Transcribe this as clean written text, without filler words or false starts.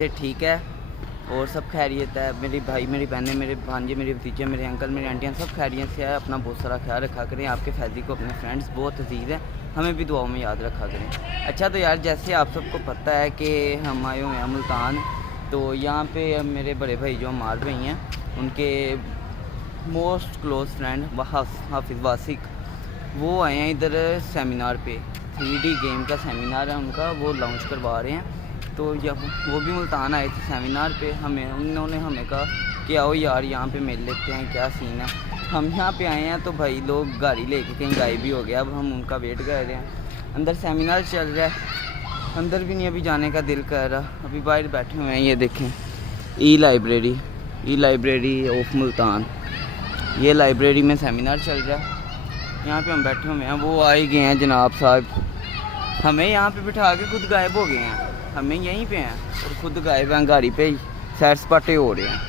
से ठीक है और सब खैरियत है। मेरे भाई, मेरी बहनें, मेरे भांजे, मेरे भतीजे, मेरे अंकल, मेरी आंटियाँ सब खैरियत से है। अपना बहुत सारा ख्याल रखा करें। आपके फैज़ी को अपने फ्रेंड्स बहुत अजीज़ हैं, हमें भी दुआओं में याद रखा करें। अच्छा तो यार, जैसे आप सबको पता है कि हम आए हुए हैं मुल्तान, तो यहाँ पे मेरे बड़े भाई जो अम्मार भाई हैं, उनके मोस्ट क्लोज़ फ्रेंड हाफिज़ वासिक, वो आए हैं इधर सेमिनार पे। 3D गेम का सेमिनार है उनका, वो लॉन्च करवा रहे हैं। तो जब वो भी मुल्तान आए थे सेमिनार पे, उन्होंने हमें कहा कि आओ यार यहाँ पे मिल लेते हैं, क्या सीन है। हम यहाँ पे आए हैं तो भाई लोग गाड़ी लेके कहीं गायब भी हो गया। अब हम उनका वेट कर रहे हैं। अंदर सेमिनार चल रहा है, अंदर भी नहीं अभी जाने का दिल कर रहा। अभी बाहर बैठे हुए हैं, ये देखें ई लाइब्रेरी ऑफ मुल्तान, ये लाइब्रेरी में सेमिनार चल रहा है। यहाँ पे हम बैठे हुए हैं, वो आए गए हैं जनाब साहब, हमें यहाँ पे बिठा के खुद गायब हो गए हैं। हमें यहीं पे हैं और खुद गायब हैं, गाड़ी पे सैर सपाटे हो रहे हैं।